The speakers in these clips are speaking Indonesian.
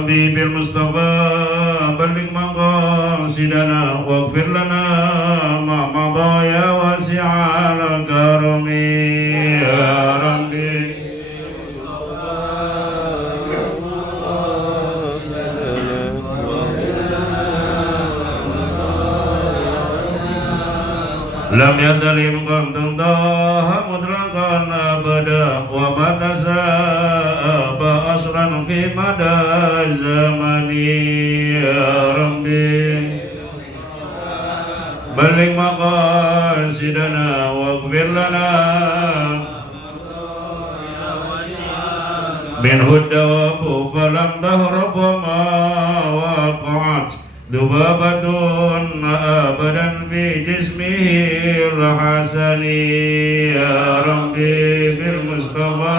Rabbi bil Mustafa balligh maqasidana waghfir lana ma madha ya wasi'al karami ya Rabbi. Lam yadalim kuntum daha mutlaqan abada wa matasaba asran fi mada zamani ya Rabbi balligh maqasidana waghfir lana min hudawabu falam tahrab ma waqa'at dubabatun abadan fi jismihi al-hasani ya Rabbi bil Mustafa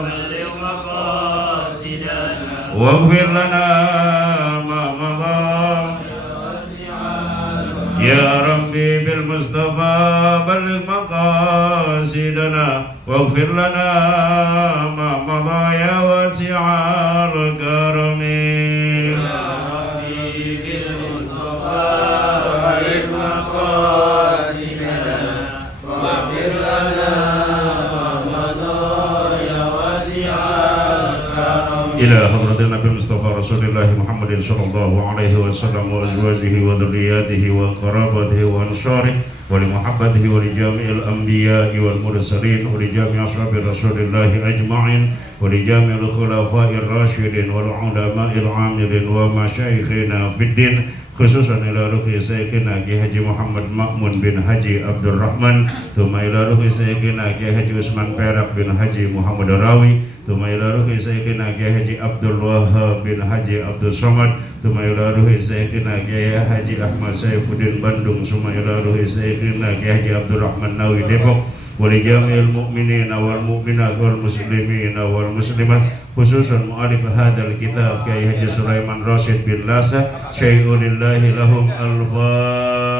balligh maqasidana waghfir lana ma madha ya Rabbi bil Mustafa balligh maqasidana waghfir lana ma madha ya wasi'al karami. Ila hadratil Nabi Mustafa Rasulullah Muhammadin sallallahu alaihi wasallam wa azwajihi wa dhurriyyatihi wa qarabatihi wa ansarihi wa li muhabbatihi wa li jami'il anbiya'i wal mursalin wa li jami' ashabi Rasulillah ajma'in wa li jami'il khulafa'ir rasyidin wal ulama'il 'amilin wa masyayikhina fid din khususan ila ruhi Sayyidina Ki Haji Muhammad Ma'mun bin Haji Abdurrahman, thumma ila ruhi Sayyidina Ki Haji Usman Perak bin Haji Muhammad Rawi, thumma ila ruhi Sayyidina Ki Haji Abdul Wahhab bin Haji Abdul Somad, thumma ila ruhi Sayyidina Ki Haji Ahmad Saifuddin Bandung, thumma ila ruhi Sayyidina Ki Haji Abdurrahman Nawi Depok, wa li jami'il mu'minina wal mu'minat wal muslimina wal muslimat khususan mu'alif hadal kitab Kiai Haji Sulaiman Rasyid bin Lasa syai'ulillahi lahum al-fatihah.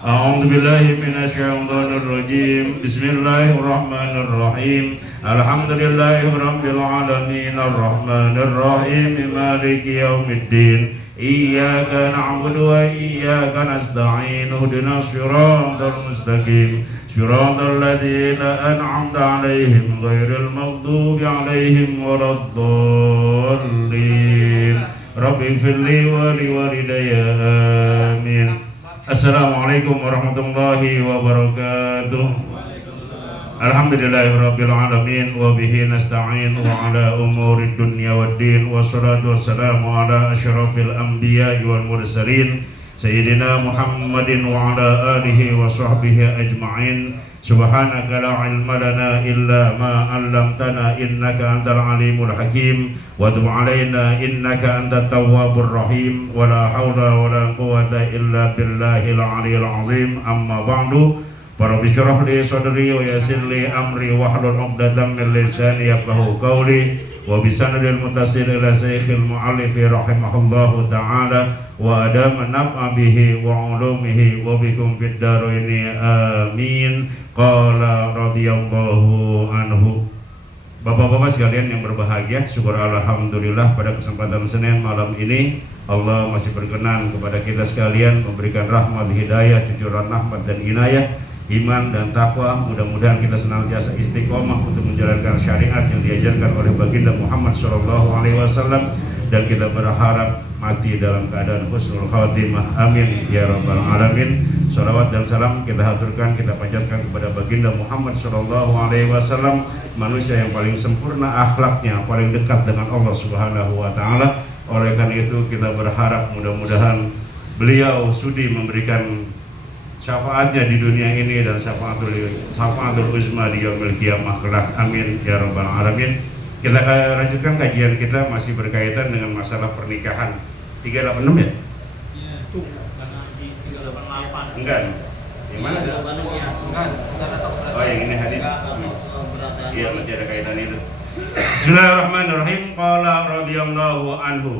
A'udzu billahi minasyaitonir rajim. Bismillahirrahmanirrahim. Alhamdulillahi rabbil alamin arrahmanir rahim maliki yaumiddin. Iyyaka na'budu wa iyyaka nasta'in. Ihdinas siratal mustaqim. Siratal ladzina an'amta 'alaihim ghairil maghdubi 'alaihim waladdallin. Rabbighfirli wa liwalidayya amin. Assalamualaikum warahmatullahi wabarakatuh. Alhamdulillahirabbil alamin wa bihi nasta'in wa ala umurid dunya waddin wassalatu wassalamu ala asyrafil anbiya'i wal mursalin sayyidina Muhammadin wa ala alihi wa sahbihi ajma'in. Subhanaka la ilma lana illa ma 'allamtana innaka antal alimul hakim wa tub 'alaina innaka antat tawwabur rahim wa la haula wa la quwwata illa billahil aliyyil azim. Amma ba'du. Rabbi shrah li sadri wa yassir li amri wahlul 'uqdatam min lisani yafqahu qawli wa bisanadil muttasil ila syekhil mu'allif rahimahullahu ta'ala wa adama naf'a bihi wa ulumihi wa bikum fid dharaini amin. Qala radhiyallahu anhu. Bapak-bapak sekalian yang berbahagia, syukur alhamdulillah pada kesempatan Senin malam ini Allah masih berkenan kepada kita sekalian memberikan rahmat, hidayah, cucuran rahmat dan inayah, iman dan takwa. Mudah-mudahan kita senantiasa istiqomah untuk menjalankan syariat yang diajarkan oleh baginda Muhammad SAW, dan kita berharap mati dalam keadaan husnul khatimah. Amin ya rabbal alamin. Salawat dan salam kita haturkan, kita panjatkan kepada baginda Muhammad SAW, manusia yang paling sempurna akhlaknya, paling dekat dengan Allah Subhanahu wa taala. Oleh karena itu kita berharap mudah-mudahan beliau sudi memberikan syafaatnya di dunia ini dan syafaatul uzma di yaumil qiyamah kelak. Amin ya rabbal alamin. Kita lanjutkan kajian kita masih berkaitan dengan masalah pernikahan. 386 ya? Iya, tuh. Karena di 388. Enggak. Di mana? Enggak. Oh, yang ini hadis. Iya, masih ada kaitan itu. Bismillahirrahmanirrahim. Qala radhiyallahu anhu.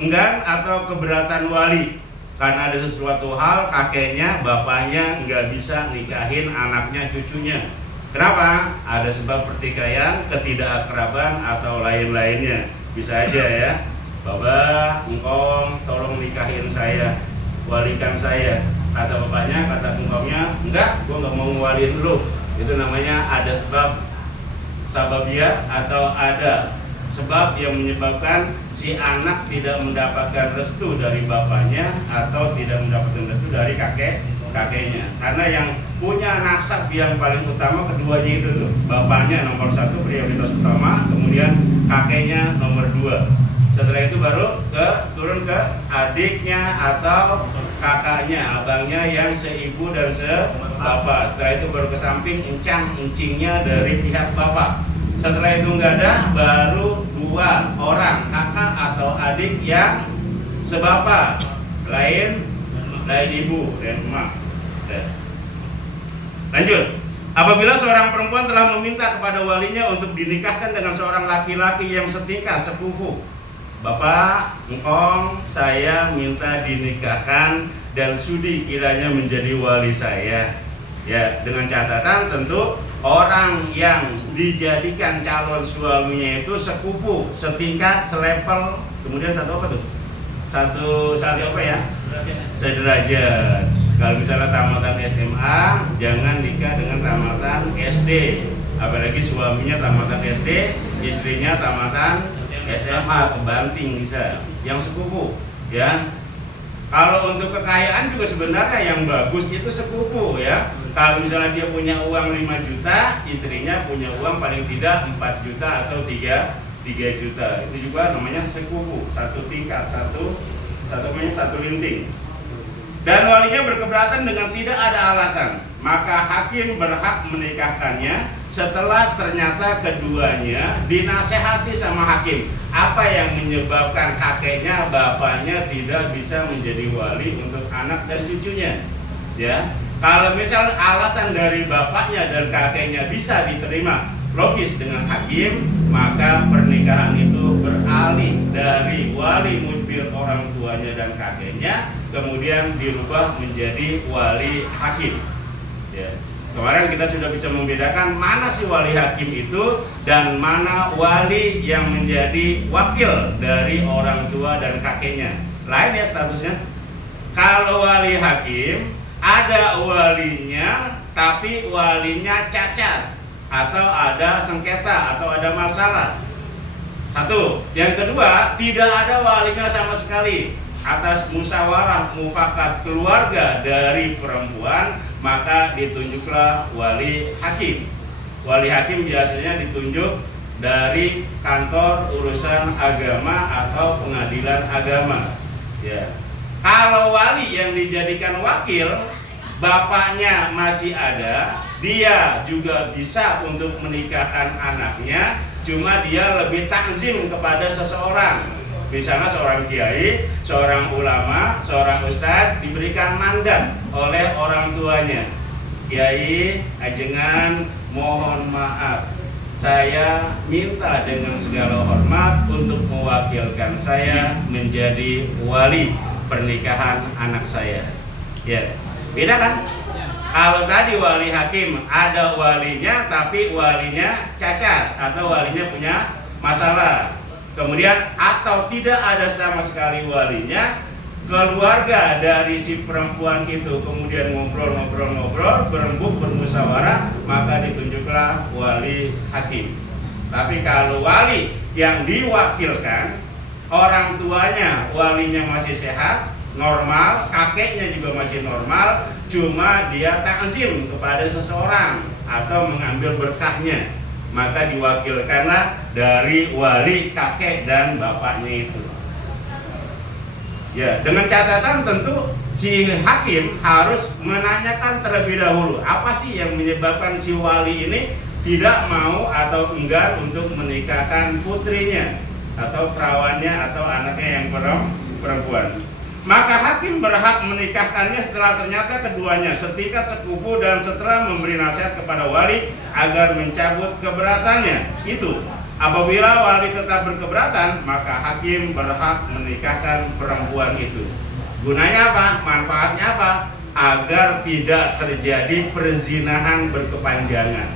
Enggan atau keberatan wali karena ada sesuatu hal kakeknya, bapaknya nggak bisa nikahin anaknya, cucunya. Kenapa? Ada sebab pertikaian, ketidakakraban atau lain-lainnya. Bisa aja ya, Bapak, engkong tolong nikahin saya, walikan saya. Kata bapaknya, kata engkongnya, enggak, gue nggak mau ngewaliin lu. Itu namanya ada sababiyah atau ada sebab yang menyebabkan si anak tidak mendapatkan restu dari bapaknya atau tidak mendapatkan restu dari kakeknya. Karena yang punya nasab yang paling utama keduanya itu tuh, bapaknya nomor 1 prioritas utama, kemudian kakeknya nomor 2. Setelah itu baru turun ke adiknya atau kakaknya, abangnya yang seibu dan sebapak. Setelah itu baru ke samping encingnya dari pihak bapak. Setelah itu nggak ada, baru 2 orang kakak atau adik yang sebapak, lain ibu dan emak. Lanjut. Apabila seorang perempuan telah meminta kepada walinya untuk dinikahkan dengan seorang laki-laki yang setingkat sepupu, Bapak, engkong, saya minta dinikahkan dan sudi kiranya menjadi wali saya. Ya, dengan catatan tentu orang yang dijadikan calon suaminya itu sepupu, setingkat, selevel, kemudian satu apa tuh? Satu apa ya? Sederajat. Kalau misalnya tamatan SMA, jangan nikah dengan tamatan SD. Apalagi suaminya tamatan SD, istrinya tamatan SMA, kebanting bisa. Yang sepupu, ya. Kalau untuk kekayaan juga sebenarnya yang bagus itu sepupu, ya. Kalau misalnya dia punya uang 5 juta, istrinya punya uang paling tidak 4 juta atau 3 juta. Itu juga namanya sepupu, satu tingkat, satu linting. Dan walinya berkeberatan dengan tidak ada alasan, maka hakim berhak menikahkannya setelah ternyata keduanya dinasehati sama hakim. Apa yang menyebabkan kakeknya, bapaknya tidak bisa menjadi wali untuk anak dan cucunya? Ya, kalau misal alasan dari bapaknya dan kakeknya bisa diterima logis dengan hakim, maka pernikahan itu beralih dari wali mudbir orang tuanya dan kakeknya, kemudian dirubah menjadi wali hakim. Ya. Kemarin kita sudah bisa membedakan mana si wali hakim itu dan mana wali yang menjadi wakil dari orang tua dan kakeknya. Lain ya statusnya. Kalau wali hakim ada walinya tapi walinya cacat atau ada sengketa atau ada masalah. Satu. Yang kedua, tidak ada walinya sama sekali. Atas musyawarah mufakat keluarga dari perempuan, maka ditunjuklah wali hakim. Wali hakim biasanya ditunjuk dari kantor urusan agama atau pengadilan agama. Ya. Kalau wali yang dijadikan wakil, bapaknya masih ada, dia juga bisa untuk menikahkan anaknya, cuma dia lebih takzim kepada seseorang. Misalnya seorang kiai, seorang ulama, seorang ustadz diberikan mandat oleh orang tuanya. Kiai, ajengan, mohon maaf, saya minta dengan segala hormat untuk mewakilkan saya menjadi wali pernikahan anak saya. Ya, beda kan? Kalau tadi wali hakim ada walinya tapi walinya cacat atau walinya punya masalah. Kemudian atau tidak ada sama sekali walinya, keluarga dari si perempuan itu kemudian ngobrol, berembuk, bermusyawarah, maka ditunjuklah wali hakim. Tapi kalau wali yang diwakilkan, orang tuanya walinya masih sehat, normal, kakeknya juga masih normal, cuma dia takzim kepada seseorang atau mengambil berkahnya, maka diwakilkanlah dari wali kakek dan bapaknya itu. Ya, dengan catatan tentu si hakim harus menanyakan terlebih dahulu apa sih yang menyebabkan si wali ini tidak mau atau enggan untuk menikahkan putrinya atau perawannya atau anaknya yang perempuan. Maka hakim berhak menikahkannya setelah ternyata keduanya setingkat sepupu dan setelah memberi nasihat kepada wali agar mencabut keberatannya. Itu apabila wali tetap berkeberatan, maka hakim berhak menikahkan perempuan itu. Gunanya apa? Manfaatnya apa? Agar tidak terjadi perzinahan berkepanjangan.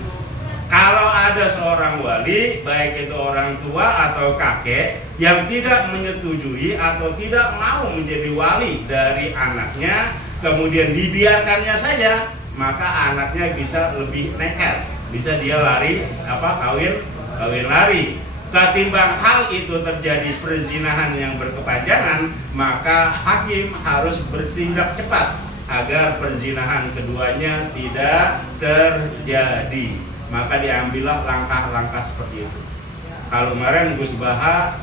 Kalau ada seorang wali, baik itu orang tua atau kakek, yang tidak menyetujui atau tidak mau menjadi wali dari anaknya, kemudian dibiarkannya saja, maka anaknya bisa lebih nekat, bisa dia lari kawin lari. Ketimbang hal itu terjadi perzinahan yang berkepanjangan, maka hakim harus bertindak cepat agar perzinahan keduanya tidak terjadi. Maka diambillah langkah-langkah seperti itu. Kalau kemarin Gus Baha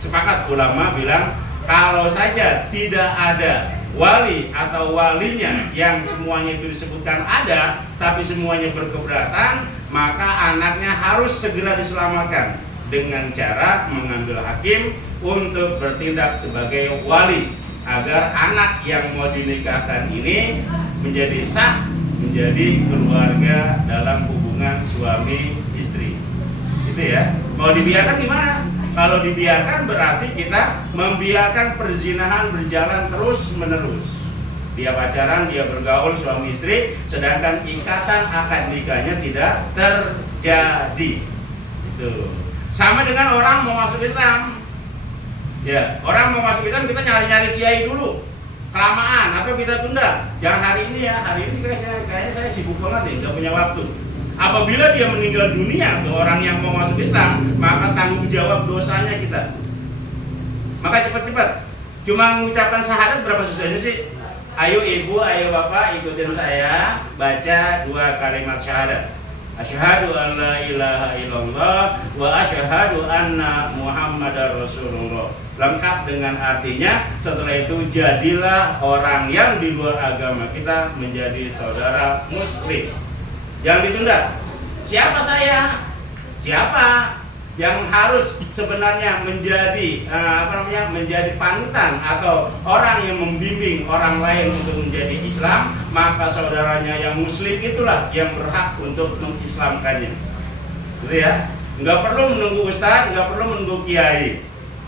sepakat, ulama bilang kalau saja tidak ada wali atau walinya yang semuanya itu disebutkan ada, tapi semuanya berkeberatan, maka anaknya harus segera diselamatkan dengan cara mengambil hakim untuk bertindak sebagai wali agar anak yang mau dinikahkan ini menjadi sah, menjadi keluarga dalam hubungan suami istri. Itu ya. Mau dibiarkan gimana? Kalau dibiarkan berarti kita membiarkan perzinahan berjalan terus menerus. Dia pacaran, dia bergaul suami istri, sedangkan ikatan akad nikahnya tidak terjadi. Itu. Sama dengan orang mau masuk Islam. Ya, orang mau masuk Islam kita nyari-nyari kiai dulu. Kelamaan atau kita tunda. Jangan hari ini ya, hari ini kayaknya saya sibuk banget nih, nggak punya waktu. Apabila dia meninggal dunia ke orang yang mau masuk Islam, maka tanggung jawab dosanya kita. Maka cepat-cepat. Cuma mengucapkan syahadat berapa susahnya sih? Ayo ibu, ayo bapak, ikutin saya baca 2 kalimat syahadat. Asyhadu an la ilaha illallah wa asyhadu anna Muhammadar Rasulullah. Lengkap dengan artinya. Setelah itu jadilah orang yang di luar agama kita menjadi saudara muslim. Jangan ditunda. Siapa saya? Siapa yang harus sebenarnya menjadi menjadi panutan atau orang yang membimbing orang lain untuk menjadi Islam? Maka saudaranya yang muslim itulah yang berhak untuk mengislamkannya. Gitu ya. Nggak perlu menunggu ustaz, nggak perlu menunggu kiai.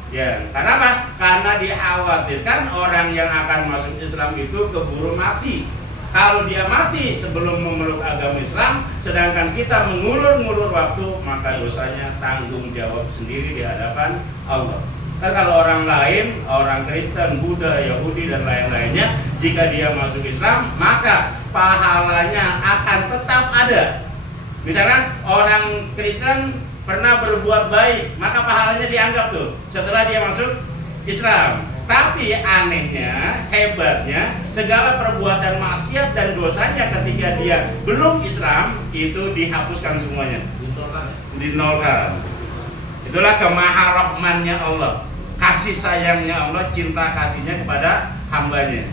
Ya, karena apa? Karena dikhawatirkan orang yang akan masuk Islam itu keburu mati. Kalau dia mati sebelum memeluk agama Islam, sedangkan kita mengulur-ngulur waktu, maka dosanya tanggung jawab sendiri di hadapan Allah. Kan kalau orang lain, orang Kristen, Buddha, Yahudi dan lain-lainnya, jika dia masuk Islam, maka pahalanya akan tetap ada. Misalnya orang Kristen pernah berbuat baik, maka pahalanya dianggap tuh setelah dia masuk Islam. Tapi anehnya, hebatnya, segala perbuatan maksiat dan dosanya ketika dia belum Islam itu dihapuskan semuanya, dinolkan. Itulah kemaharahmannya Allah, kasih sayangnya Allah, cinta kasihnya kepada hambanya.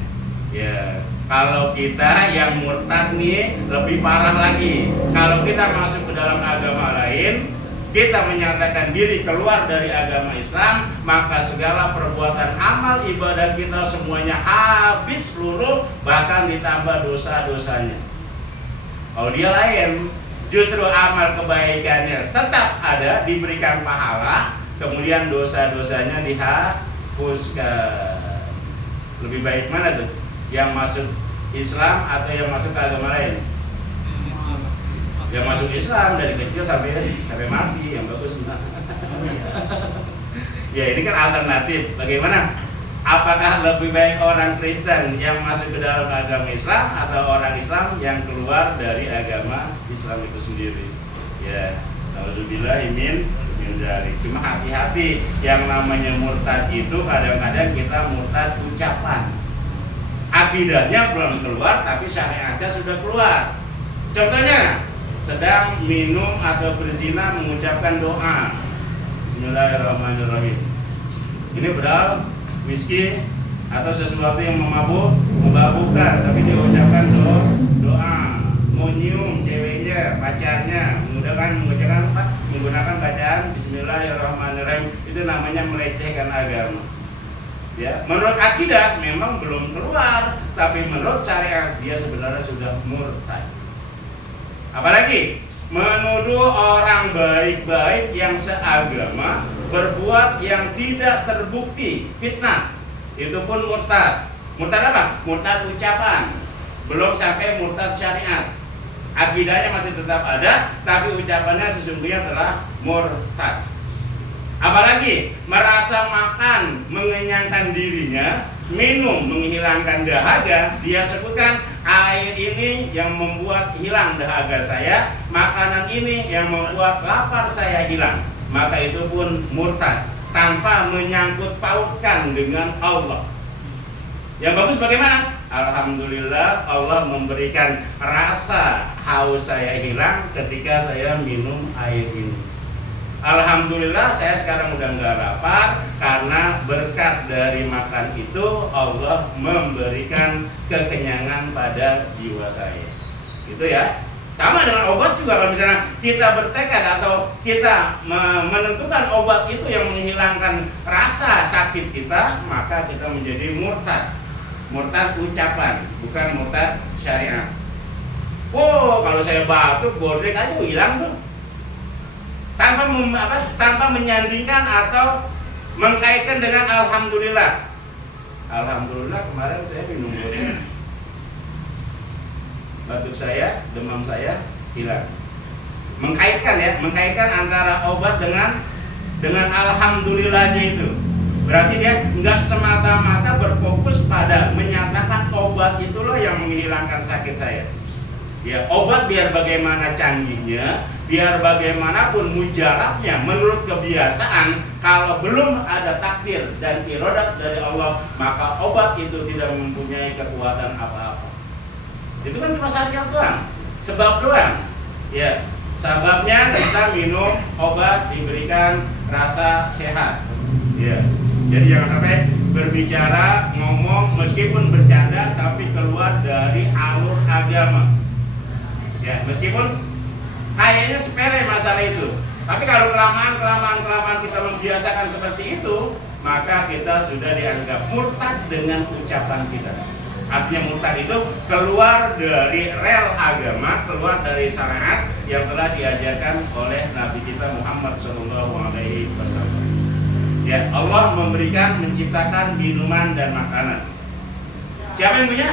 Ya, kalau kita yang murtad nih lebih parah lagi. Kalau kita masuk ke dalam agama lain, kita menyatakan diri keluar dari agama Islam, maka segala perbuatan amal ibadah kita semuanya habis seluruh, bahkan ditambah dosa-dosanya. Kalau dia lain, justru amal kebaikannya tetap ada, diberikan pahala, kemudian dosa-dosanya dihapuskan. Lebih baik mana tuh? Yang masuk Islam atau yang masuk ke agama lain? Yang masuk Islam dari kecil sampai mati, yang bagus. Ya, ini kan alternatif. Bagaimana? Apakah lebih baik orang Kristen yang masuk ke dalam agama Islam atau orang Islam yang keluar dari agama Islam itu sendiri? Ya, alhamdulillah min dzalik. Cuma hati-hati, yang namanya murtad itu kadang-kadang kita murtad ucapan. Akidahnya belum keluar tapi syariatnya sudah keluar. Contohnya, sedang minum atau berzina mengucapkan doa Bismillahirrahmanirrahim. Ini padahal whisky atau sesuatu yang memabukkan, tapi dia ucapkan doa. Mau nyium ceweknya, pacarnya, menggunakan bacaan Bismillahirrahmanirrahim. Itu namanya melecehkan agama. Ya, menurut akidah memang belum keluar, tapi menurut syariat dia sebenarnya sudah murtad. Apalagi menuduh orang baik-baik yang seagama berbuat yang tidak terbukti, fitnah, itu pun murtad. Murtad apa? Murtad ucapan, belum sampai murtad syariat. Akidahnya masih tetap ada, tapi ucapannya sesungguhnya telah murtad. Apalagi merasa makan mengenyangkan dirinya, minum menghilangkan dahaga. Dia sebutkan air ini yang membuat hilang dahaga saya, makanan ini yang membuat lapar saya hilang. Maka itu pun murtad, tanpa menyangkut pautkan dengan Allah. Yang bagus bagaimana? Alhamdulillah Allah memberikan rasa haus saya hilang ketika saya minum air ini. Alhamdulillah saya sekarang udah nggak lapar karena berkat dari makan itu Allah memberikan kekenyangan pada jiwa saya. Itu ya. Sama dengan obat juga, kalau misalnya kita bertekad atau kita menentukan obat itu yang menghilangkan rasa sakit kita, maka kita menjadi murtad. Murtad ucapan, bukan murtad syariat. Oh, kalau saya batuk bordek aja hilang tuh. Tanpa menyandingkan atau mengkaitkan dengan alhamdulillah. Alhamdulillah kemarin saya minum bordek, batuk saya, demam saya hilang. Mengkaitkan antara obat dengan alhamdulillahnya itu. Berarti dia nggak semata-mata berfokus pada menyatakan obat itulah yang menghilangkan sakit saya. Ya, obat biar bagaimana canggihnya, biar bagaimanapun mujarabnya, menurut kebiasaan, kalau belum ada takdir dan iradat dari Allah, maka obat itu tidak mempunyai kekuatan apa-apa. Itu kan cuma syariat doang, sebab doang. Ya, sebabnya kita minum obat diberikan rasa sehat. Ya. Jadi jangan sampai berbicara, ngomong meskipun bercanda tapi keluar dari alur agama. Ya, meskipun kayaknya sepele masalah itu. Tapi kalau kelamaan kita membiasakan seperti itu, maka kita sudah dianggap murtad dengan ucapan kita. Artinya murtad itu keluar dari rel agama, keluar dari syariat yang telah diajarkan oleh Nabi kita Muhammad SAW. Ya, Allah menciptakan minuman dan makanan. Siapa yang punya?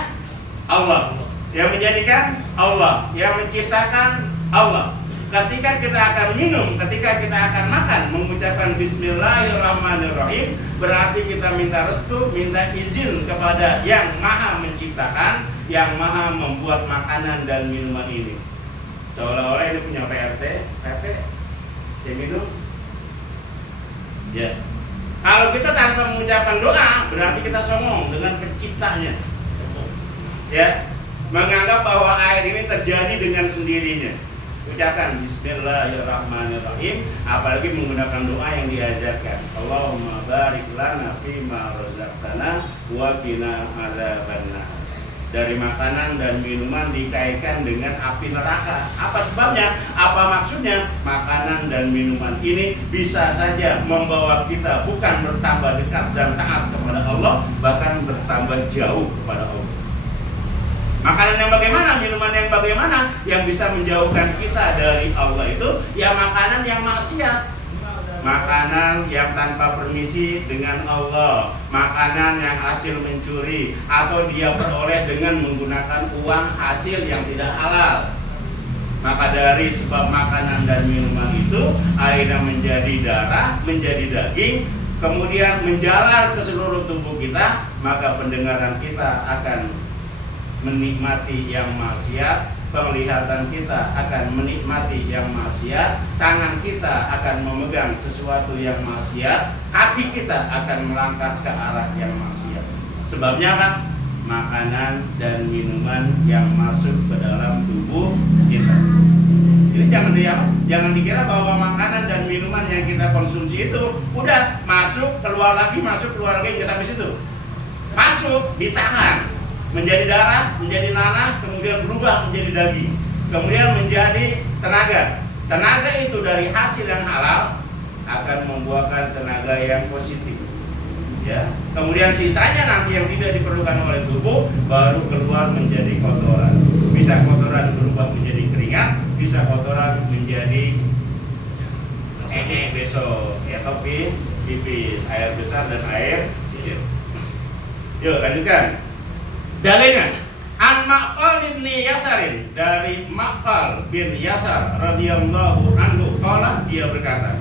Allah. Yang menjadikan Allah, yang menciptakan Allah. Ketika kita akan minum, ketika kita akan makan, mengucapkan Bismillahirrahmanirrahim, berarti kita minta restu, minta izin kepada yang maha menciptakan, yang maha membuat makanan dan minuman ini. Seolah-olah ini punya PRT, saya minum. Ya. Kalau kita tanpa mengucapkan doa, berarti kita songong dengan penciptanya. Ya, menganggap bahwa air ini terjadi dengan sendirinya. Ucapkan Bismillahirrahmanirrahim, apalagi menggunakan doa yang diajarkan. Allahumma barik lana fima razaqtana wa qina adzabannar. Dari makanan dan minuman dikaitkan dengan api neraka. Apa sebabnya? Apa maksudnya? Makanan dan minuman ini bisa saja membawa kita bukan bertambah dekat dan taat kepada Allah, bahkan bertambah jauh kepada Allah. Makanan yang bagaimana? Minuman yang bagaimana? Yang bisa menjauhkan kita dari Allah itu ya makanan yang maksiat. Makanan yang tanpa permisi dengan Allah, makanan yang hasil mencuri atau dia peroleh dengan menggunakan uang hasil yang tidak halal. Maka dari sebab makanan dan minuman itu akhirnya menjadi darah, menjadi daging, kemudian menjalar ke seluruh tubuh kita, maka pendengaran kita akan menikmati yang maksiat, penglihatan kita akan menikmati yang maksiat, tangan kita akan memegang sesuatu yang maksiat, hati kita akan melangkah ke arah yang maksiat. Sebabnya apa? Makanan dan minuman yang masuk ke dalam tubuh kita. Jadi jangan dikira bahwa makanan dan minuman yang kita konsumsi itu udah masuk keluar lagi nggak sampai situ. Masuk, ditahan, menjadi darah, menjadi nanah, kemudian berubah menjadi daging, kemudian menjadi tenaga. Tenaga itu dari hasil yang halal akan membuahkan tenaga yang positif. Ya, kemudian sisanya nanti yang tidak diperlukan oleh tubuh baru keluar menjadi kotoran. Bisa kotoran berubah menjadi keringat, bisa kotoran menjadi besok, ya topi, pipis, air besar dan air kecil. Yuk lanjutkan. Dalilnya, An Ma'qal bin Yasarin, dari Ma'qal bin Yasar radhiyallahu anhu, qala, dia berkata,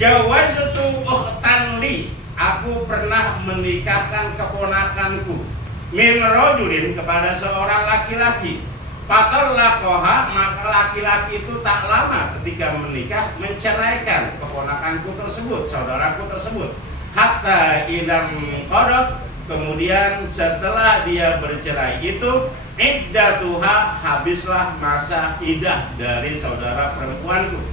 jawaztu ukhtan li, aku pernah menikahkan keponakanku, min rajulin, kepada seorang laki-laki. Fatallaqaha, maka laki-laki itu tak lama ketika menikah menceraikan keponakanku tersebut, saudaraku tersebut. Hatta idam qadad, kemudian setelah dia bercerai itu, iddatuha, habislah masa iddah dari saudara perempuanku.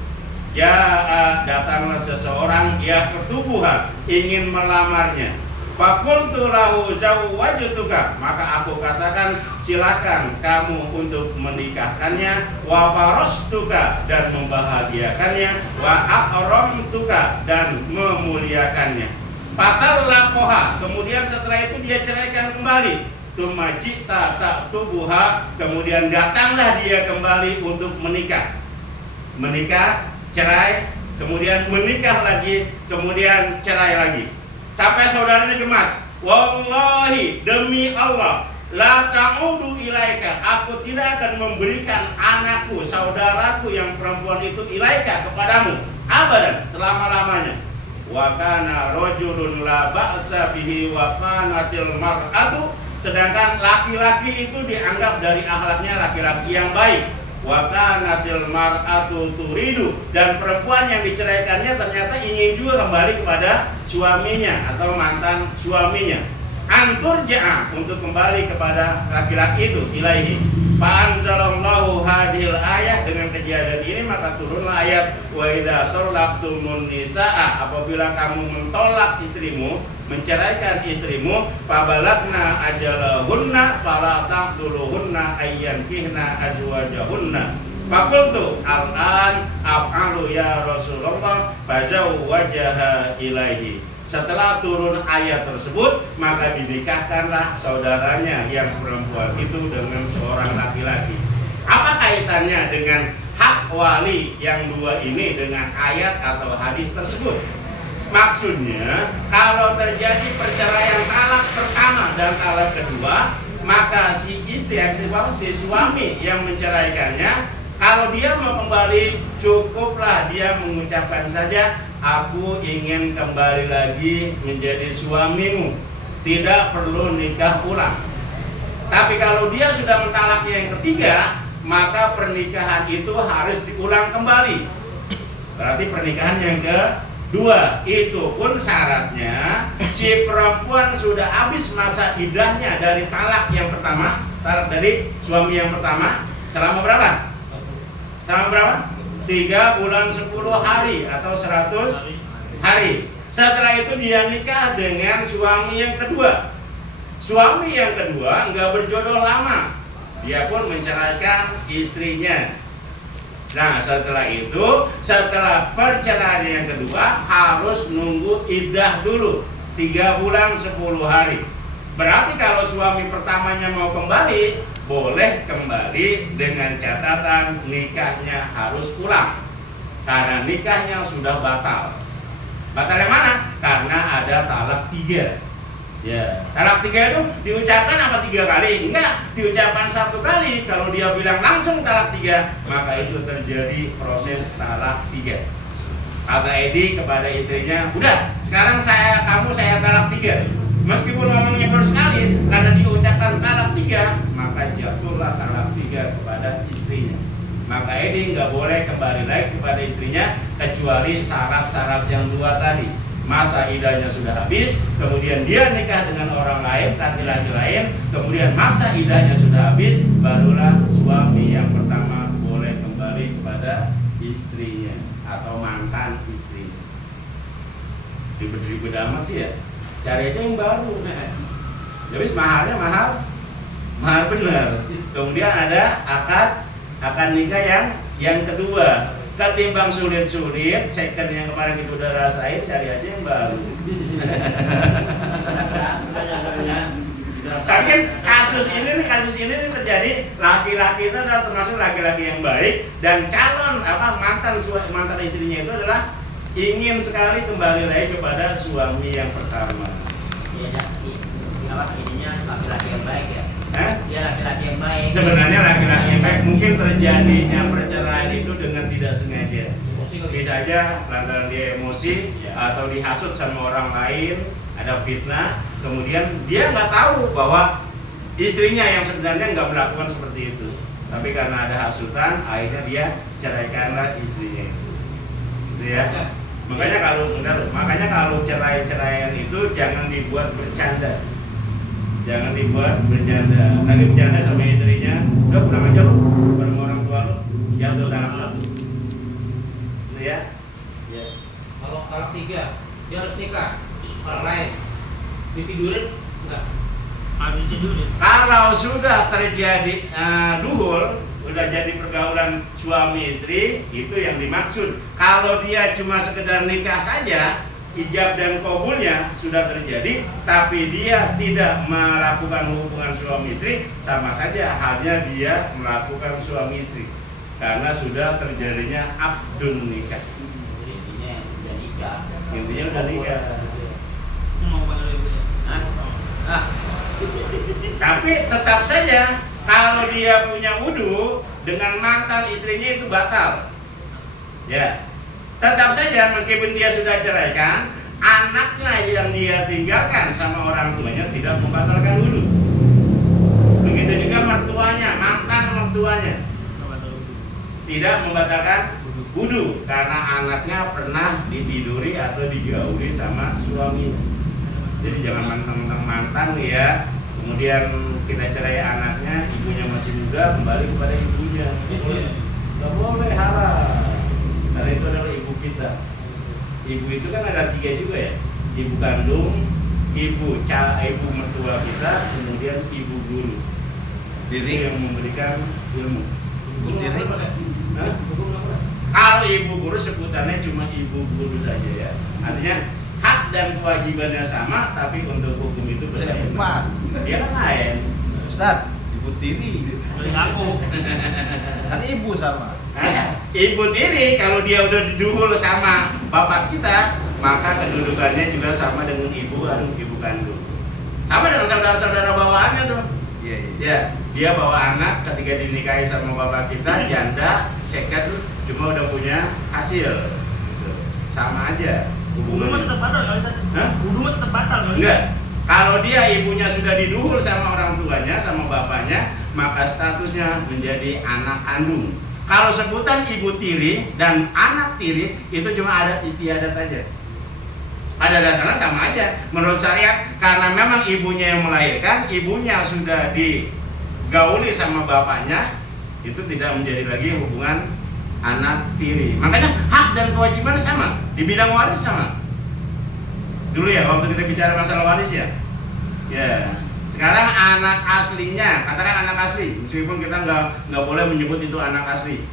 Datanglah seseorang yang ketubuhan ingin melamarnya. Faqultu lahu zawwajtuka, maka aku katakan silakan kamu untuk menikahkannya, wa farastuka, dan membahagiakannya, wa akramtuka, dan memuliakannya. Fatallaqaha, kemudian setelah itu dia ceraikan kembali. Tumajita taktubuha, kemudian datanglah dia kembali untuk menikah. Menikah, cerai, kemudian menikah lagi, kemudian cerai lagi. Sampai saudaranya gemas, wallahi, demi Allah, la ta'udu ilaika, aku tidak akan memberikan anakku, saudaraku yang perempuan itu, ilaika, kepadamu, abadan, selama-lamanya. Wa kana rajulun la ba'sa bihi wa kanatil mar'atu, sedangkan laki-laki itu dianggap dari akhlaknya laki-laki yang baik. Wa kanatil mar'atu turidu, dan perempuan yang diceraikannya ternyata ingin juga kembali kepada suaminya atau mantan suaminya. Anturja'a, untuk kembali kepada laki-laki itu, ilaihi. Fa anzalallahu hadhil ayah, dengan kejadian ini maka turunlah ayat, wa idza talaqtumun nisaa, apabila kamu mentolak istrimu, menceraikan istrimu, fabalagna ajalahunna fala taqtuluhunna ayyankihna azwajahunna. Faqultu al-an af'alu ya Rasulullah, fazawwajaha ilaihi. Setelah turun ayat tersebut, maka dinikahkanlah saudaranya yang perempuan itu dengan seorang laki-laki. Apa kaitannya dengan hak wali yang dua ini dengan ayat atau hadis tersebut? Maksudnya, kalau terjadi perceraian talak pertama dan talak kedua, maka si istri, si suami yang menceraikannya, kalau dia mau kembali, cukuplah dia mengucapkan saja, aku ingin kembali lagi menjadi suamimu, tidak perlu nikah ulang. Tapi kalau dia sudah mentalaknya yang ketiga, maka pernikahan itu harus diulang kembali. Berarti pernikahan yang kedua, itu pun syaratnya si perempuan sudah habis masa iddahnya dari talak yang pertama, talak dari suami yang pertama, selama berapa? Selama berapa? 3 bulan 10 hari atau 100 hari. Setelah itu dia nikah dengan suami yang kedua. Suami yang kedua enggak berjodoh lama, dia pun menceraikan istrinya. Nah, setelah itu, setelah perceraian yang kedua harus nunggu iddah dulu 3 bulan 10 hari. Berarti kalau suami pertamanya mau kembali, boleh kembali dengan catatan nikahnya harus ulang, karena nikahnya sudah batal. Batal yang mana? Karena ada talak 3. Ya, talak 3 itu diucapkan apa 3 kali? Enggak, diucapkan 1 kali. Kalau dia bilang langsung talak 3, maka itu terjadi proses talak 3. Kata Edi kepada istrinya, udah, sekarang saya talak 3. Meskipun ngomongnya baru sekali, karena diucapkan talak 3, maka jatuhlah talak 3 kepada istrinya. Maka Edi nggak boleh kembali lagi kepada istrinya kecuali syarat-syarat yang 2 tadi. Masa iddahnya sudah habis, kemudian dia nikah dengan orang lain, laki-laki lain, kemudian masa iddahnya sudah habis, barulah suami yang pertama boleh kembali kepada istrinya atau mantan istrinya. Ribet-ribet amat sih ya. Cari aja yang baru. Jadi maharnya mahar benar. Kemudian ada akad nikah yang kedua. Ketimbang sulit-sulit, second yang kemarin kita udah rasain, cari aja yang baru. Tapi kan kasus ini terjadi, laki-laki itu adalah termasuk laki-laki yang baik, dan calon mantan istrinya itu adalah ingin sekali kembali lagi kepada suami yang pertama. Iya, ininya laki-laki yang baik ya. Dia laki-laki yang baik. Sebenarnya laki-laki yang baik, mungkin terjadinya perceraian itu dengan tidak sengaja. Bisa aja lantaran dia emosi atau dihasut sama orang lain, ada fitnah, kemudian dia nggak tahu bahwa istrinya yang sebenarnya nggak melakukan seperti itu, tapi karena ada hasutan, akhirnya dia ceraikanlah istrinya itu, gitu ya. Makanya kalau cerai-ceraian itu jangan dibuat bercanda, Lagi bercanda sama istrinya, udah pulang aja lu, bareng orang tua lu, jatuh tangan satu, gitu ya. Kalau anak 3, dia harus nikah, orang lain ditidurin enggak? Kalau sudah terjadi duhul, udah jadi pergaulan suami istri, itu yang dimaksud. Kalau dia cuma sekedar nikah saja, ijab dan kabulnya sudah terjadi, tapi dia tidak melakukan hubungan suami istri, sama saja halnya dia melakukan suami istri, karena sudah terjadinya akdun nikah. Intinya udah nikah. Tapi tetap saja kalau dia punya wudu dengan mantan istrinya itu batal. Ya, tetap saja meskipun dia sudah ceraikan, anaknya yang dia tinggalkan sama orang tuanya tidak membatalkan wudu. Begitu juga mertuanya, mantan mertuanya tidak membatalkan wudu karena anaknya pernah ditiduri atau digauli sama suaminya. Jadi jangan mantan ya, kemudian kita cerai anaknya, ibunya masih muda, kembali kepada ibunya. Tidak boleh, haram. Karena itu adalah ibu kita. Ibu itu kan ada 3 juga ya, ibu kandung, ibu mertua kita, kemudian ibu guru. Diri yang memberikan ilmu. Ibu tiri. Kalau ibu guru sebutannya cuma ibu guru saja ya. Artinya hak dan kewajibannya sama, tapi untuk hukum itu berbeda. Dia kan lain. Ustaz, ibu tiri. Aku. Kan ibu sama. Ibu tiri kalau dia udah diduhul sama bapak kita, maka kedudukannya juga sama dengan ibu kandung. Sama dengan saudara-saudara bawaannya tuh. Iya. Ya, dia bawa anak ketika dinikahi sama bapak kita, janda, seket, cuma udah punya hasil. Gitu. Sama aja. Hubungan tetap batal kali tadi. Hubungan tetap batal kali. Enggak. Kalau dia ibunya sudah diduhul sama orang tuanya, sama bapaknya, maka statusnya menjadi anak kandung. Kalau sebutan ibu tiri dan anak tiri itu cuma adat istiadat aja. Pada dasarnya sama aja menurut syariat, karena memang ibunya yang melahirkan, ibunya sudah digauli sama bapaknya, itu tidak menjadi lagi hubungan anak tiri. Makanya hak dan kewajiban sama, di bidang waris sama. Dulu ya waktu kita bicara masalah waris ya. Ya. Sekarang anak aslinya, katakan anak asli, meskipun kita nggak boleh menyebut itu anak asli.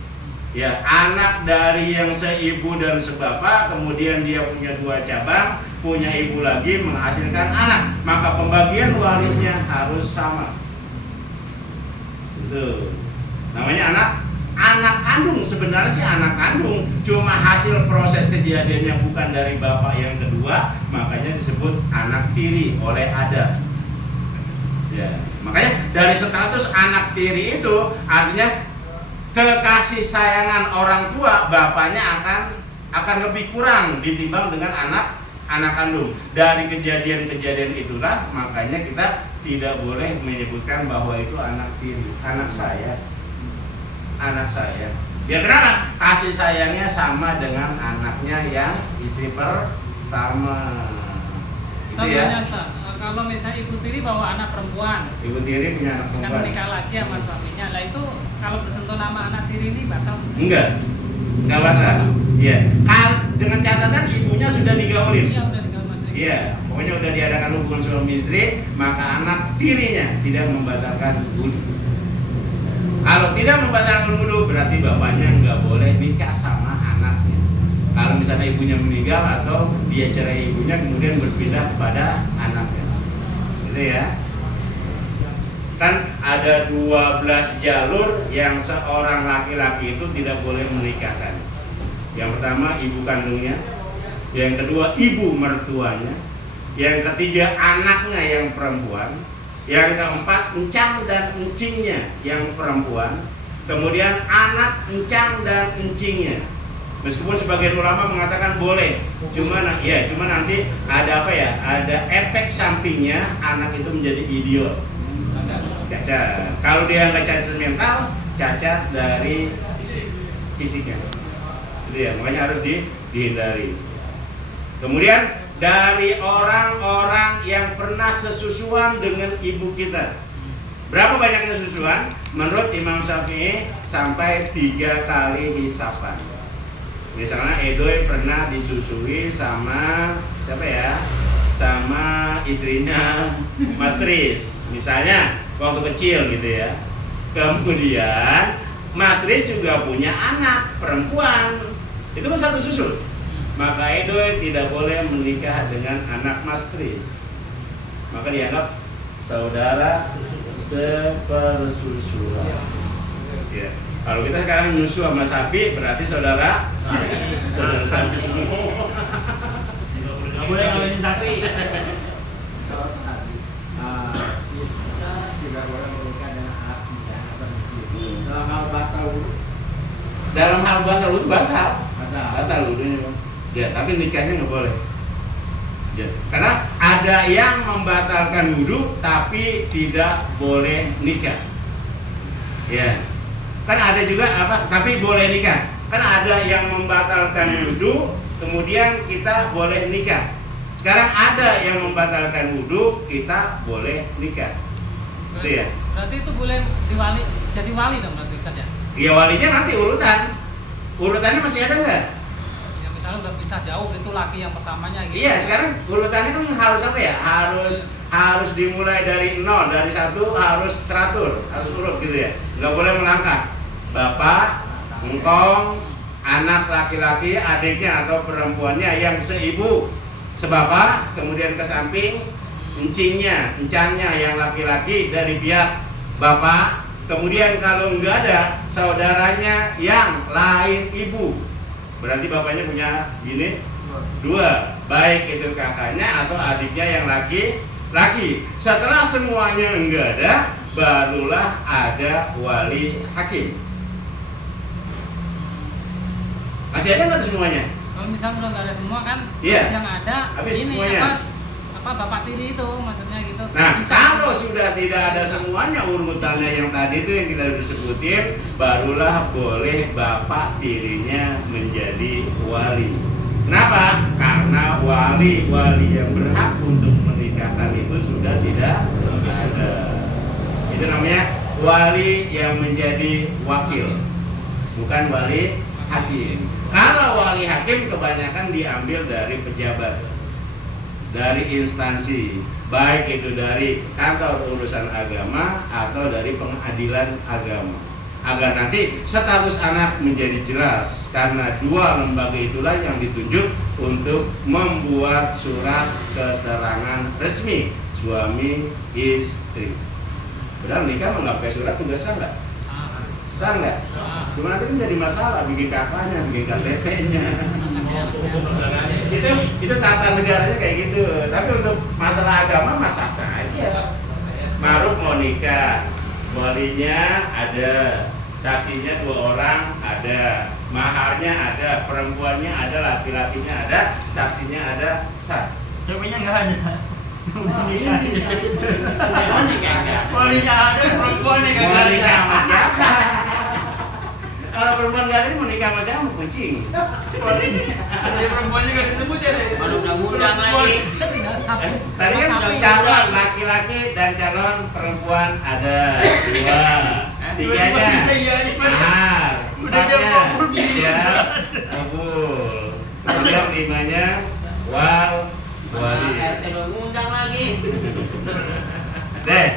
Ya, anak dari yang seibu dan sebapak, kemudian dia punya 2 cabang, punya ibu lagi menghasilkan anak, maka pembagian warisnya harus sama. Itu namanya anak kandung. Sebenarnya sih anak kandung, cuma hasil proses kejadiannya bukan dari bapak yang kedua, makanya disebut anak tiri oleh adat. Ya, makanya dari status anak tiri itu artinya kekasih sayangan orang tua bapaknya akan lebih kurang ditimbang dengan anak kandung. Dari kejadian-kejadian itulah makanya kita tidak boleh menyebutkan bahwa itu anak tiri, anak saya. Ya kenapa? Kasih sayangnya sama dengan anaknya yang istri pertama. Itu ya. Kalau misalnya ibu tiri bawa anak perempuan, Ibu tiri punya anak kan perempuan. menikah lagi sama suaminya, lah itu kalau bersentuh nama anak tiri ini batal? Enggak batal. Iya. Dengan catatan ibunya sudah digaulin. Iya, udah digaulin. Iya, pokoknya udah diadakan hubungan suami istri, maka anak tirinya tidak membatalkan wudu. Kalau tidak membatalkan wudu, berarti bapaknya nggak boleh nikah sama anaknya. Kalau misalnya ibunya meninggal atau dia cerai ibunya kemudian berpindah kepada anaknya. Gitu ya. Kan ada 12 jalur yang seorang laki-laki itu tidak boleh menikahkan. Yang pertama ibu kandungnya, yang kedua ibu mertuanya, yang ketiga anaknya yang perempuan, Yang keempat, encang dan encingnya yang perempuan. Kemudian anak encang dan encingnya. Meskipun sebagian ulama mengatakan boleh, cuma nanti ada apa ya? Ada efek sampingnya, anak itu menjadi idiot, cacat. Kalau dia nggak cacat mental, cacat dari fisiknya. Itu ya, makanya harus dihindari. Kemudian dari orang-orang yang pernah sesusuan dengan ibu kita. Berapa banyaknya susuan? Menurut Imam Syafi'i sampai 3 kali hisapan. Misalnya Edoy pernah disusui sama siapa ya? Sama istrinya Mas Tris. Misalnya waktu kecil gitu ya. Kemudian Mas Tris juga punya anak perempuan. Itu kan satu susul. Maka Edoy tidak boleh menikah dengan anak Mas Tris. Maka dianggap saudara sepersusuan. Ya. Kalau kita sekarang nyusu sama sapi berarti saudara sapi semua. Nggak boleh kawin sapi. Kita tidak boleh menikah dengan anak kita atau dalam hal batal wudhu. Dalam hal batal wudhu batal wudhunya, Bang. Ya, tapi nikahnya nggak boleh. Ya. Karena ada yang membatalkan wudhu tapi tidak boleh nikah. Ya. Kan ada juga tapi boleh nikah. Kan ada yang membatalkan wudhu kemudian kita boleh nikah. Sekarang ada yang membatalkan wudhu kita boleh nikah. Itu ya. Berarti itu boleh jadi wali dong berarti kan ya? Iya, walinya nanti urutan. Urutannya masih ada nggak? Misalnya udah pisah jauh itu laki yang pertamanya gitu. Iya, sekarang urutannya kan harus apa ya? Harus dimulai dari 0, dari 1 harus teratur, harus urut gitu ya. Nggak boleh melangkah. Bapak, engkong, anak laki-laki, adiknya atau perempuannya yang seibu, sebapak, kemudian ke samping, encangnya yang laki-laki dari pihak bapak. Kemudian kalau nggak ada saudaranya yang lain ibu, berarti bapaknya punya bini 2, baik itu kakaknya atau adiknya yang laki-laki. Setelah semuanya enggak ada, barulah ada wali hakim. Masih ada nggak semuanya? Kalau misalnya udah nggak ada semua kan, Iya. yang ada Habis ini semuanya. apa bapak tiri itu maksudnya gitu. Nah, Bisa kalau gitu. sudah tidak ada semuanya urutannya yang tadi itu yang kita udah sebutin, barulah boleh bapak tirinya menjadi wali. Kenapa? Karena wali yang berhak untuk menikahkan itu sudah tidak ada. Itu namanya wali yang menjadi wakil, bukan wali hakim. Kalau wali hakim kebanyakan diambil dari pejabat, dari instansi, baik itu dari kantor urusan agama atau dari pengadilan agama, agar nanti status anak menjadi jelas, karena 2 lembaga itulah yang ditunjuk untuk membuat surat keterangan resmi suami istri. Padahal nikah nggak pakai surat juga sah nggak? Sah nggak? Cuma nanti kan jadi masalah, bikin kakaknya, bikin KTP-nya. Itu tata negaranya kayak gitu. Tapi untuk masalah agama masa saja. Maruf mau nikah, walinya ada, saksinya 2 orang ada, maharnya ada, perempuannya ada, laki-lakinya ada, saksinya ada, sah. Ceweknya nggak ada. Walinya ada, perempuannya nggak ada. Mau nikah sama siapa? Kalau perempuan nggak ada mau nikah sama siapa? Kucing. Ada perempuannya nggak disebut ya? Kalau undang-undang lagi. Tadi kan calon laki-laki dan calon perempuan ada 2, 3-nya mahar, 4-nya siap kabul, kemudian 5-nya wali. RT ngundang lagi. Deh.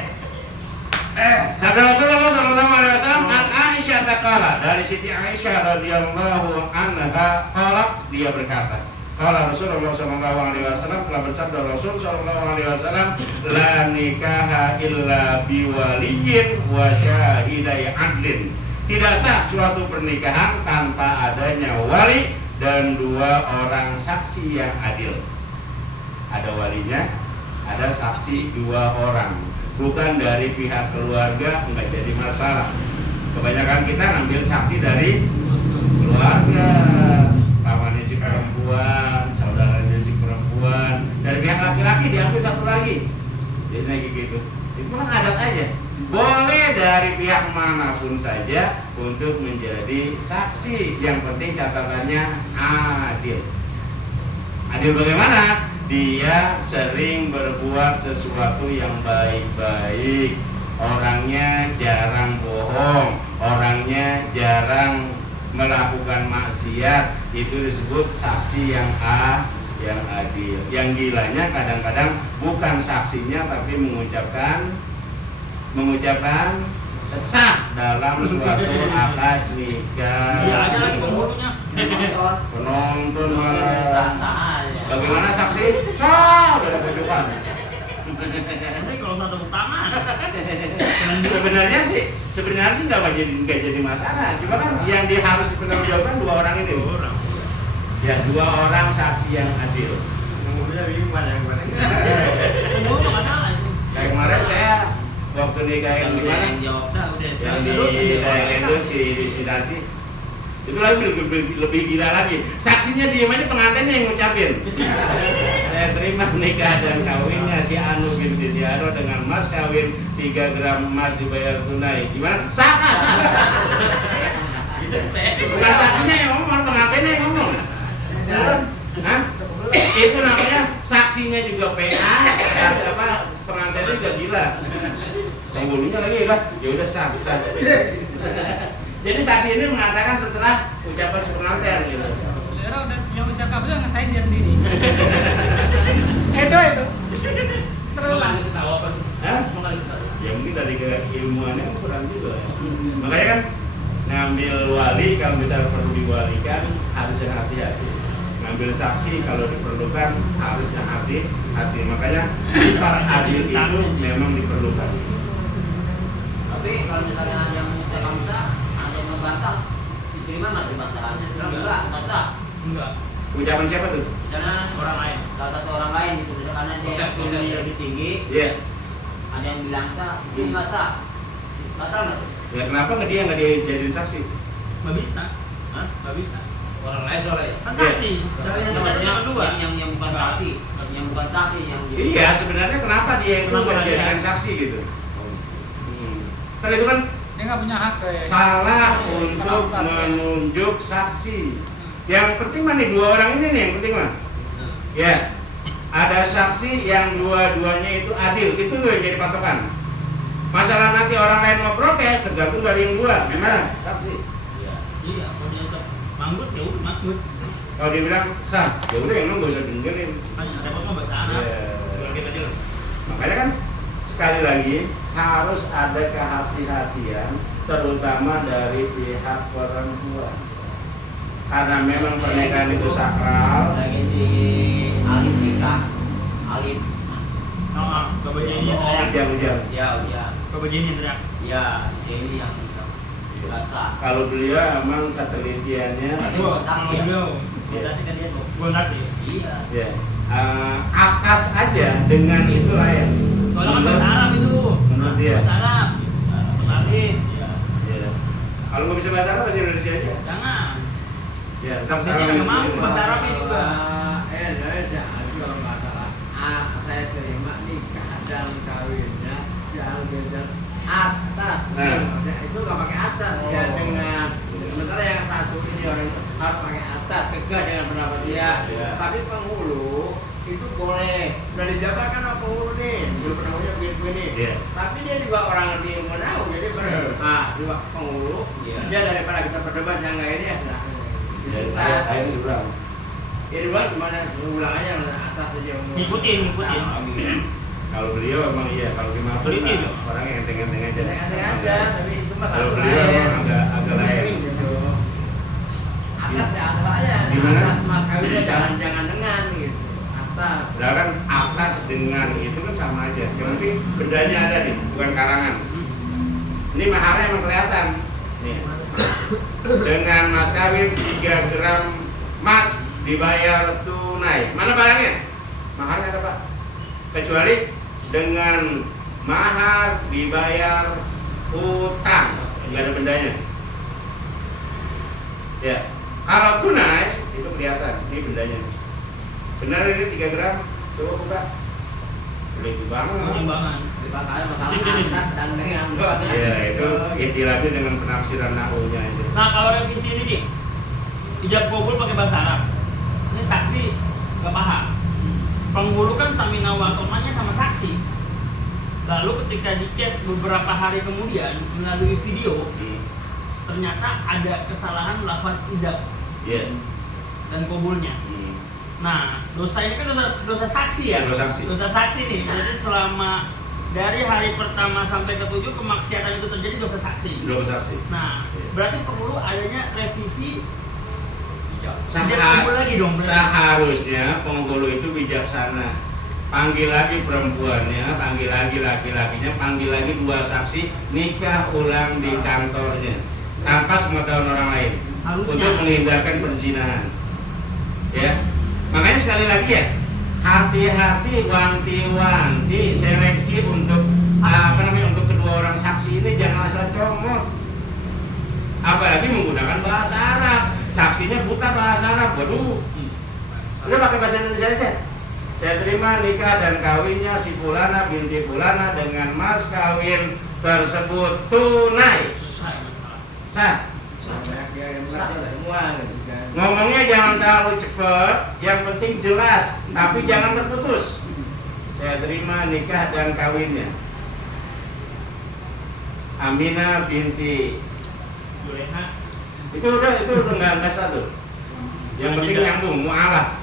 Sabda Rasulullah SAW an Aisyah taqala, dari Siti Aisyah radhiyallahu anha qalat, dia berkata, qala Rasulullah SAW, telah bersabda Rasul SAW, la nikaha illa biwaliyin wa syahidai adlin. Tidak sah suatu pernikahan tanpa adanya wali dan 2 orang saksi yang adil. Ada walinya, ada saksi 2 orang, bukan dari pihak keluarga, nggak jadi masalah. Kebanyakan kita ngambil saksi dari keluarga, pamannya si perempuan, saudaranya si perempuan, dari pihak laki-laki diambil 1 lagi, biasanya kayak gitu. Itu kan adat aja. Boleh dari pihak manapun saja untuk menjadi saksi. Yang penting catatannya adil. Adil bagaimana? Dia sering berbuat sesuatu yang baik-baik, orangnya jarang bohong, orangnya jarang melakukan maksiat, itu disebut saksi yang adil. Yang gilanya kadang-kadang bukan saksinya tapi mengucapkan sah dalam suatu akad nikah. Iya, ada lagi pembunuhnya. Penonton malah. Bagaimana saksi? Sah dari pojokan. Ini kalau satu tangan. Sebenarnya sih nggak jadi masalah. Cuma kan yang harus dipertanggungjawabkan 2 orang ini. Ya, 2 orang saksi yang adil. Ngomongnya bingung mana yang mana. Pembunuh nggak salah itu. Kayak kemarin saya waktu nikahin di mana? Yang jawab sah udah. Yang di daerah itu si Darsi. Itu lebih gila lagi. Saksinya diem aja, pengantinnya yang ngucapin. Saya terima nikah dan kawinnya si Anu binti si Anu dengan mas kawin 3 gram emas dibayar tunai. Gimana? Sah. Bukan saksinya yang ngomong, pengantinnya yang ngomong. Hah? Itu namanya saksinya juga PA, pengantinnya juga gila. Penghulunya lagi lah, ya udah sah. Jadi saksi ini mengatakan setelah ucapan si pengantin gitu. Beliau udah yang ucapkan itu ngesain dia sendiri. Itu. Terulang. Tahu apa? Hah? Mau nggak tahu? Ya mungkin dari keilmuannya kurang juga ya. Makanya kan ngambil wali kalau misalnya perlu diwalikan harus yang hati-hati. Ngambil saksi kalau diperlukan harus yang hati-hati. Makanya sifat adil itu memang diperlukan. Tapi kalau misalnya yang bisa ada yang ngebantah, diterima nggak dibantahannya? Enggak sah. Enggak. Ucapan siapa tuh? Misalnya Orang lain. salah satu orang lain gitu, karena dia ilmunya lebih tinggi, Iya. ada yang bilang sah, dia nggak sah. Batal nggak tuh? Ya kenapa nggak dia jadiin saksi? Nggak bisa. Hah? Nggak bisa. Orang lain soalnya. Kan Iya. saksi. Dari yang nomor Yang 2. yang bukan saksi, yang bukan saksi yang Iya, sebenarnya kenapa dia itu Kenapa nggak nggak dijadikan dia? saksi gitu? Kan itu kan Dia nggak punya hak kayak. salah untuk menunjuk saksi. Yang penting mah nih 2 orang ini nih yang penting mah. Ya, ada saksi yang dua-duanya itu adil, itu loh yang jadi patokan. Masalah nanti orang lain mau protes tergantung dari yang 2. Gimana? Saksi. Iya, kalau dia ucap manggut ya udah manggut. Kalau dia bilang sah, ya udah yang nggak usah dengerin. Hanya ada apa bahasa Arab. Ya. Kalau kita jelas. Makanya kan sekali lagi harus ada kehati-hatian terutama dari pihak perempuan. Karena memang pernikahan itu sakral. lagi si Alif nikah, Alif, Bapak Jenny yang teriak. Ujang-ujang. ya, Bapak Jenny yang teriak. ya, ini yang rasa. Kalau beliau emang ketelitiannya, Kalau beliau, kita sih kan dia tuh. Gua ngerti. Iya. ya, akas aja dengan itu layak. Soalnya kan bahasa Arab itu. Menurut dia. Bahasa Arab. Alif. Ya. Kalau nggak bisa bahasa Arab bahasa Indonesia aja. Jangan. Ya, Saksinya nggak mampu bahasa Arabnya juga. Kalau masalah saya terima nikah dan kawinnya yang beda atas. Nah. Itu nggak pakai atas ya dengan sementara yang satu ini orang harus pakai atas tegak dengan pendapat dia. Ya. Tapi penghulu itu boleh udah dijabarkan sama penghulu nih dulu penghulunya begini. Iya. Tapi dia juga orang ngerti ilmu tahu jadi juga penghulu Iya. dia daripada kita berdebat yang nggak ini ya nah, Ya, nah, ayo diulang. ya dua gimana ulang aja atas aja Ngikutin. Kalau beliau emang iya, kalau Imam Abdul Teliti, orang yang enteng-enteng aja. Enteng-enteng aja, tapi itu mah Kalau satu beliau lain. emang agak lain. Gitu. Atas ya atas aja, Gimana? atas mas kawinnya jangan dengan gitu. Atas. Padahal kan atas dengan itu kan sama aja. Yang penting bendanya ada nih, bukan karangan. Ini maharnya emang kelihatan. Nih. Dengan mas kawin 3 gram emas dibayar tunai. Mana barangnya? Maharnya ada Pak. kecuali dengan mahar dibayar utang, nggak ada bendanya. Ya, kalau tunai itu kelihatan, ini bendanya. Benar ini 3 gram, coba buka. Boleh banget. Penimbangan. Dipakai masalah adat dan dengan Ya, itu istilahnya dengan penafsiran nahwunya aja. Nah kalau revisi ini nih, ijab kabul pakai bahasa Arab. Ini saksi nggak paham. Penghulu kan samina wa tomanya sama saksi. Lalu ketika dicek beberapa hari kemudian melalui video, ternyata ada kesalahan lafaz ijab Iya. dan kabulnya. Nah, dosa ini kan dosa saksi ya? Dosa saksi. Dosa saksi nih, berarti selama dari hari pertama sampai ke-7 kemaksiatan itu terjadi dosa saksi. Dosa saksi. Nah, berarti perlu adanya revisi ijab Sangat- kabul lagi dong berarti. Seharusnya penghulu itu bijaksana. Panggil lagi perempuannya, panggil lagi laki-lakinya, panggil lagi 2 saksi, nikah ulang di kantornya tanpa sepengetahuan orang lain. Harusnya. Untuk menghindarkan perzinahan. Ya. Makanya sekali lagi ya, hati-hati, wanti-wanti seleksi untuk untuk kedua orang saksi ini jangan asal comot. Apalagi menggunakan bahasa Arab. Saksinya buta bahasa Arab. Waduh. Udah pakai bahasa Indonesia aja. Saya terima nikah dan kawinnya si Fulana binti Fulana dengan mas kawin tersebut tunai. Sah. Banyak yang Sah semua. Ngomongnya jangan terlalu cepet, yang penting jelas, tapi jangan terputus. Saya terima nikah dan kawinnya Aminah binti Juleha. itu udah nggak satu. Yang penting nyambung, mu'alah.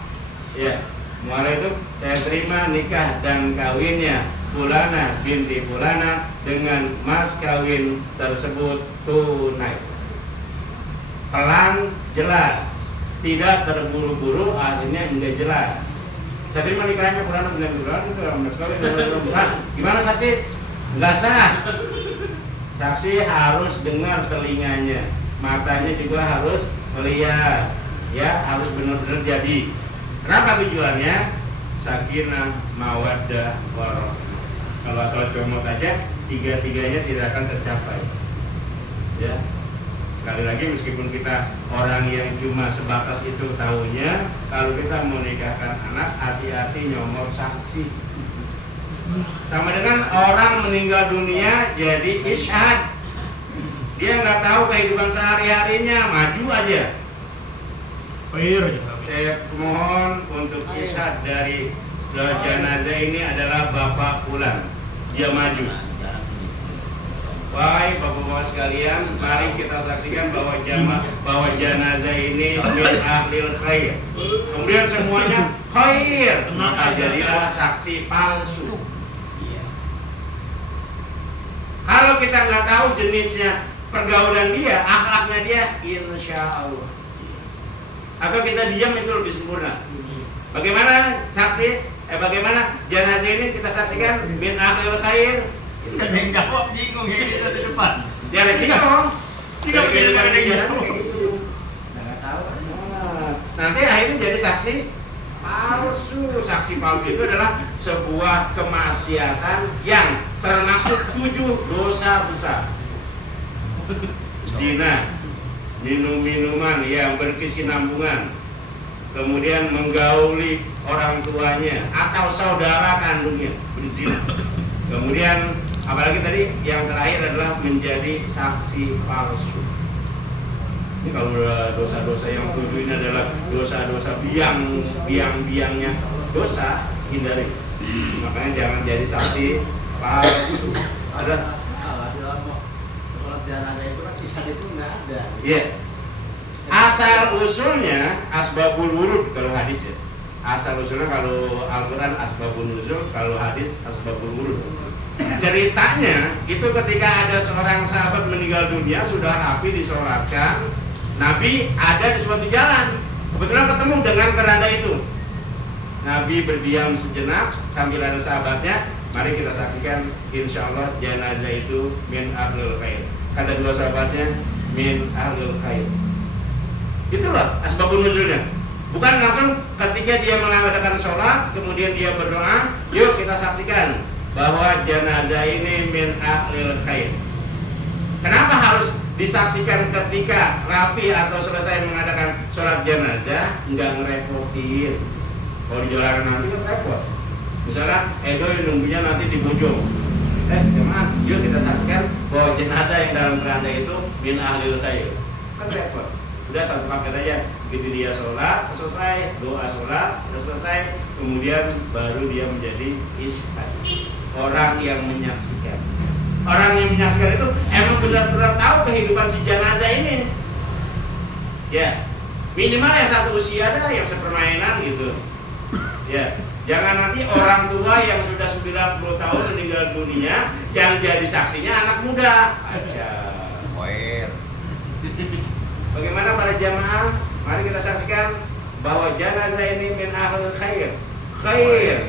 Ya, mu'alah itu saya terima nikah dan kawinnya Fulana binti Fulana dengan mas kawin tersebut tunai. Pelan, jelas, tidak terburu-buru, akhirnya enggak jelas. Jadi menikahnya Fulana binti Fulana itu mas kawin. Gimana saksi? Enggak sah. Saksi harus dengar telinganya, matanya juga harus melihat, ya harus benar-benar jadi. Kenapa tujuannya? Sakinah, mawaddah, warahmah. Kalau asal comot aja, 3-tiganya tidak akan tercapai. Ya, sekali lagi meskipun kita orang yang cuma sebatas itu tahunya, kalau kita mau nikahkan anak, hati-hati nyomot saksi. Sama dengan orang meninggal dunia jadi isyhad. Dia nggak tahu kehidupan sehari-harinya, maju aja. Saya mohon untuk isyhad dari jenazah ini adalah Bapak Fulan. Dia maju. Wahai bapak-bapak sekalian, mari kita saksikan bahwa jenazah ini min ahlil khair. Kemudian semuanya khair, maka jadilah saksi palsu. Kalau kita nggak tahu jenisnya pergaulan dia, akhlaknya dia, insya Allah. Atau kita diam itu lebih sempurna. Bagaimana saksi? Bagaimana jenazah ini kita saksikan min ahlil khair? Kita yang jawab bingung ini di depan. Ya resiko. Tidak begini Kayak begini. gitu. Nggak tahu. Nanti akhirnya jadi saksi palsu. Saksi palsu itu adalah sebuah kemaksiatan yang termasuk 7 dosa besar. Zina, minum-minuman yang berkesinambungan, kemudian menggauli orang tuanya atau saudara kandungnya berzina. Kemudian apalagi tadi yang terakhir adalah menjadi saksi palsu. Ini kalau dosa-dosa yang 7 ini adalah dosa-dosa biang-biangnya dosa, hindari. Makanya jangan jadi saksi palsu. Ada dalam sholat jenazah itu kan isyhad itu nggak ada. Iya. Asal usulnya asbabul wurud kalau hadis ya. Asal usulnya kalau Al-Quran asbabun nuzul, kalau hadis asbabul wurud. Ceritanya itu ketika ada seorang sahabat meninggal dunia sudah rapi disolatkan, Nabi ada di suatu jalan, kebetulan ketemu dengan keranda itu. Nabi berdiam sejenak sambil ada sahabatnya. Mari kita saksikan, insya Allah jenazah itu min ahlul khair. Kata 2 sahabatnya, min ahlul khair. Itulah asbabun nuzulnya. Bukan langsung ketika dia mengadakan sholat, kemudian dia berdoa, yuk kita saksikan bahwa jenazah ini min ahlil khair. Kenapa harus disaksikan ketika rapi atau selesai mengadakan sholat jenazah? Nggak ngerepotin. Kalau di jalanan nanti kan repot. Misalkan Edo nunggunya nanti di Bojong. Jemaah, yuk kita saksikan bahwa jenazah yang dalam keranda itu min ahlil khair. Kan repot. Udah satu paket aja. Begitu dia sholat, selesai, doa sholat, selesai, kemudian baru dia menjadi isyhad. Orang yang menyaksikan. Orang yang menyaksikan itu emang benar-benar tahu kehidupan si jenazah ini. Ya, minimal yang satu usia ada, yang sepermainan gitu. Ya, jangan nanti orang tua yang sudah 90 tahun meninggal dunia yang jadi saksinya anak muda aja. Bagaimana para jamaah? Mari kita saksikan bahwa jenazah ini min ahlul khair. Khair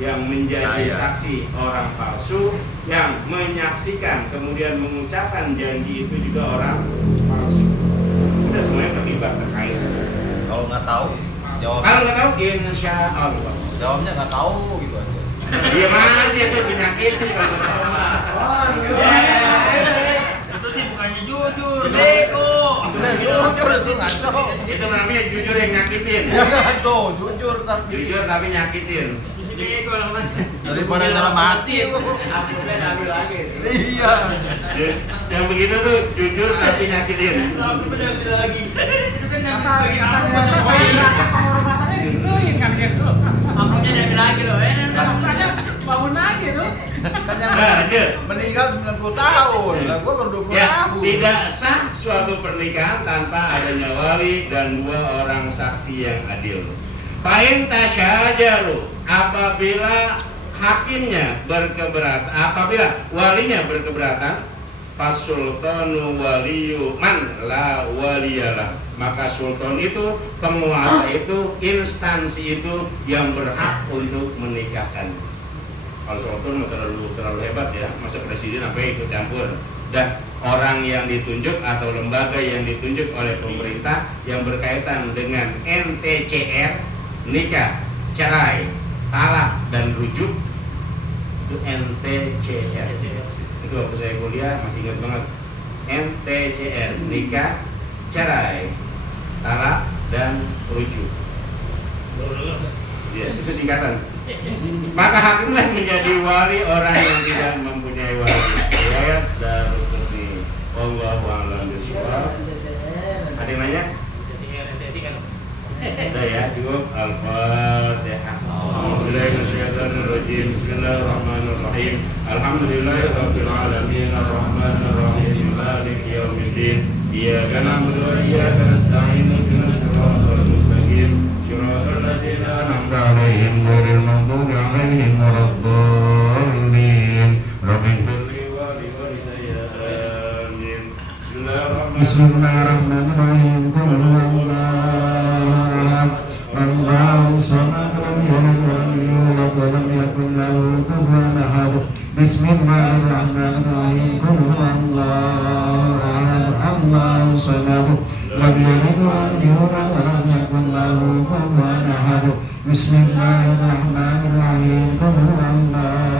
yang menjadi saksi orang palsu, yang menyaksikan kemudian mengucapkan janji itu juga orang palsu. Udah semuanya terlibat terkait. Kalau nggak tahu, jawab. Kalau nggak tahu, insya Allah. Jawabnya nggak tahu gitu aja. Dia aja itu penyakit kalau nggak tahu. Itu sih bukannya jujur, bego. Jujur itu ngaco. Itu namanya jujur yang nyakitin. Ya ngaco, jujur tapi. Jujur tapi nyakitin. Itu sih bego lah mas. Daripada dalam hati. Akhirnya ambil lagi. Iya. Yang begitu tuh jujur tapi nyakitin. Aku berarti lagi. Itu kan yang Kata bagi aku biasa saya rakyat penghormatannya digituin kan gitu. Amplopnya diambil lagi loh. Makanya bangun lagi tuh. Kan yang Lanjut. meninggal 90 tahun. Lah gua baru 20 Ya, tahun. tidak sah suatu pernikahan tanpa adanya wali dan 2 orang saksi yang adil. Pain tasyajaru, apabila hakimnya berkeberatan, apabila walinya berkeberatan, fasultanu waliyu man la waliyalah, maka sultan itu, penguasa itu, instansi itu yang berhak untuk menikahkan. Kalau sultan terlalu hebat ya, masa presiden apa ikut campur. Dan orang yang ditunjuk atau lembaga yang ditunjuk oleh pemerintah yang berkaitan dengan NTCR, nikah, cerai, talak dan rujuk, itu NTCR. Itu waktu saya kuliah masih ingat banget. NTCR, nikah, cerai, talak dan rujuk. Ya, itu singkatan. Maka hakimlah menjadi wali orang yang tidak mempunyai wali. Riwayat Daruqutni. Wallahu a'lam bishawab. Ada yang nanya? Udah ya, cukup. Al-Fatihah. Bismillahirrahmanirrahim. Bismillahirrahmanirrahim. Alhamdulillahirabbil alamin arrahmanir rahim maliki yaumiddin. Iyyaka na'budu wa iyyaka nasta'in ihdinas siratal mustaqim. Siratal ladzina an'amta 'alaihim ghairil maghdubi 'alaihim waladdallin. Rabbil ighfirli wa li walidayya. Amin. Bismillahirrahmanirrahim. Qul huwallahu Allahu samad lam yalid wa lam yulad wa lam yakul lahu kufuwan ahad. Bismillahirrahmanirrahim. Qul huwallahu ahad. Allahu samad lam yalid wa lam yulad wa lam yakul lahu kufuwan ahad. Bismillahirrahmanirrahim. Qul huwallahu